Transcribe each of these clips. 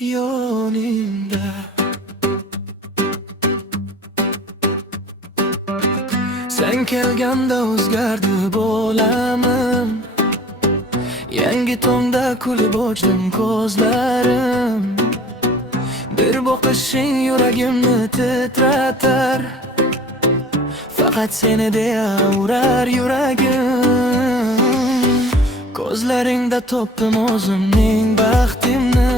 yoningda. Sen kelganda o'zgardi bo'lamin. Yangi tongda kulib ochdim ko'zlarim. Bir boqishing yuragimni titratar. Faqat seni deya urar yuragim. Ko'zlaringda topdim o'zimning baxtimni.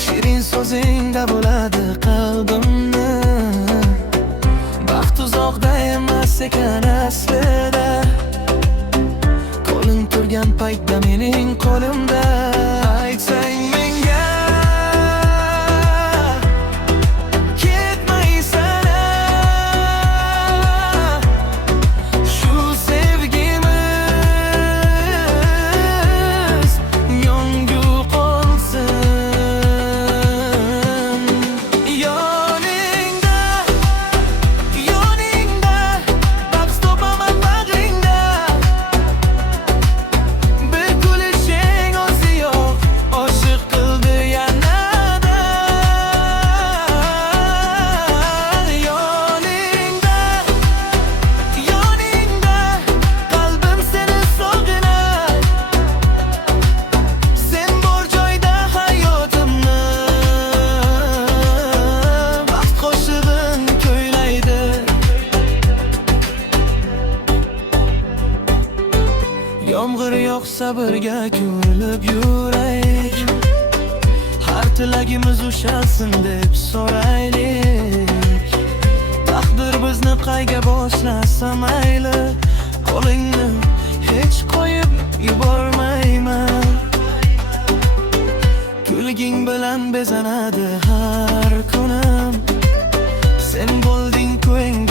Shirin so'zingda bo'ladi qalbimni. Baxt uzoqda emas ekan aslida. Qo'ling turgan paytda mening qo'limda. Aytsang menga shu sevgimiz yongu qolsin. Yoningda, yoningda, bahs topaman bag'ringda. Bir kulishing o'zi yo'q, oshiq qildi yanada. Yoningda, yoningda, qalbim seni sog'inar. Sen bor joyda hayotimni baxt qo'shig'in kuylaydi. Yomg'ir yog'sa birga ko'rilib yuraylik. Har tilagimiz ushalsin deb so'raylik. Taqdir bizni qayga boshlasa mayli. Qo'lingni hech qo'yib yubormayman. Kulging bilan bezanadi har kunim. Sen bo'lding ko'nglim